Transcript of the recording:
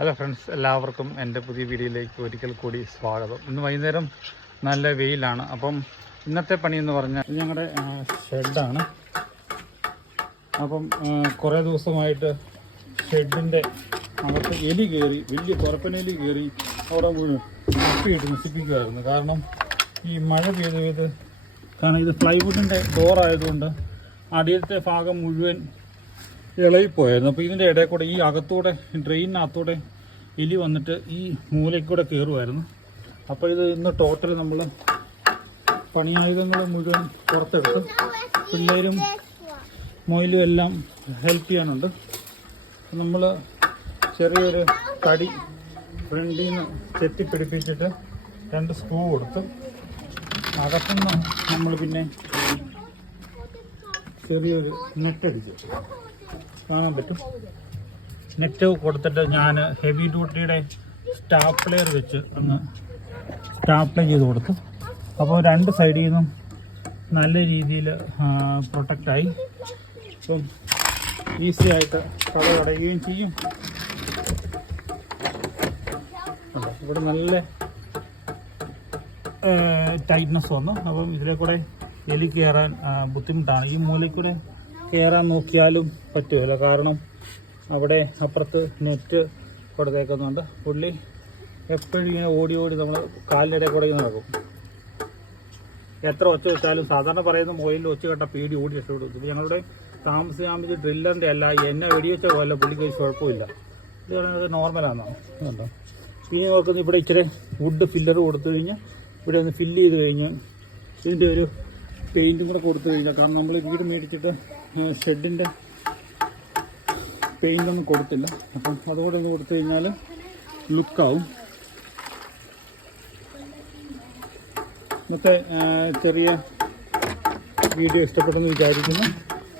Hello friends എല്ലാവർക്കും എന്റെ പുതിയ വീഡിയോയിലേക്ക് ഒരിക്കൽ കൂടി സ്വാഗതം. ഇന്ന് വൈകുന്നേരം നല്ല വെയിലാണ്. അപ്പം ഇന്നത്തെ പണി എന്ന് പറഞ്ഞാൽ ഞങ്ങളുടെ ഷെഡാണ്. അപ്പം കുറേ ദിവസമായിട്ട് ഷെഡിന്റെ അകത്ത് എലി കയറി വലിയ കുറപ്പനെലി കയറി അവിടെ മുഴുവൻ നശിപ്പിക്കുമായിരുന്നു കാരണം ഈ മഴ പെയ്ത് പെയ്ത് കാരണം ഇത് ഫ്ലൈവുഡിന്റെ ഡോർ ആയതുകൊണ്ട് അടിയിലത്തെ ഭാഗം മുഴുവൻ ഇളകിപ്പോയായിരുന്നു. അപ്പോൾ ഇതിന്റെ ഇടയിൽ കൂടെ ഈ അകത്തൂടെ ഡ്രെയിനകത്തൂടെ എലി വന്നിട്ട് ഈ മൂലയ്ക്കൂടെ കയറുമായിരുന്നു അപ്പോൾ ഇത് ഇന്ന് ടോട്ടൽ നമ്മൾ പണിയായുധങ്ങൾ മുഴുവൻ പുറത്തെടുത്തു. പിള്ളേരും മൊയിലും എല്ലാം ഹെൽപ്പ് ചെയ്യാനുണ്ട്. നമ്മൾ ചെറിയൊരു തടി ഫ്രണ്ടിൽ നിന്ന് ചെത്തിപ്പിടിപ്പിച്ചിട്ട് രണ്ട് സ്ക്രൂ കൊടുത്തു. അകത്തുനിന്ന് നമ്മൾ പിന്നെ ചെറിയൊരു നെറ്റ് അടിച്ചു കാണാൻ പറ്റും. നെറ്റ് കൊടുത്തിട്ട് ഞാൻ ഹെവി ഡ്യൂട്ടിയുടെ സ്റ്റാപ്ലെയർ വെച്ച് ഒന്ന് സ്റ്റാപ്ലൈ ചെയ്ത് കൊടുത്തു. അപ്പോൾ രണ്ട് സൈഡിൽ നിന്നും നല്ല രീതിയിൽ പ്രൊട്ടക്റ്റായി അപ്പം ഈസി ആയിട്ട് കട അടയുകയും ചെയ്യും. ഇവിടെ നല്ല ടൈറ്റ്നസ് വന്നു. അപ്പം ഇതിലെ കൂടെ എലി കയറാൻ ബുദ്ധിമുട്ടാണ്. ഈ മൂലയ്ക്കൂടെ കൂടെ കയറാൻ നോക്കിയാലും പറ്റുമല്ലോ കാരണം അവിടെ അപ്പുറത്ത് നെറ്റ് കൊടുത്തേക്കുന്നുണ്ട്. പുള്ളി എപ്പോഴും ഇങ്ങനെ ഓടി ഓടി നമ്മൾ കാലിനിടെ കൂടെ നടക്കും. എത്ര ഒച്ച വെച്ചാലും സാധാരണ പറയുന്ന മൊയിലിൽ ഒച്ച കേട്ട പേടി ഓടി രക്ഷപ്പെടും. ഇത് ഞങ്ങളുടെ താമസിയാമിച്ച് ഡ്രില്ലറിന്റെ അല്ല എന്നെ വെടിവെച്ച പോലെ പുള്ളിക്ക് കുഴപ്പമില്ല. ഇത് പറയുന്നത് നോർമലാണെന്നാണ് കണ്ടോ? പിന്നെ നോക്കുന്നത് ഇവിടെ ഇച്ചിരി വുഡ് ഫില്ലർ കൊടുത്തു കഴിഞ്ഞാൽ ഇവിടെ ഒന്ന് ഫില്ല് ചെയ്ത് കഴിഞ്ഞാൽ ഇതിന്റെ ഒരു പെയിന്റും കൂടെ കൊടുത്തു കഴിഞ്ഞാൽ കാരണം നമ്മൾ വീട് മേടിച്ചിട്ട് ഷെഡിന്റെ പെയിന്റൊന്നും കൊടുത്തില്ല. അപ്പം അതുകൂടെ ഒന്ന് കൊടുത്തു കഴിഞ്ഞാൽ ലുക്കാവും. ഇന്നത്തെ ചെറിയ വീഡിയോ ഇഷ്ടപ്പെട്ടെന്ന് വിചാരിക്കുന്നു.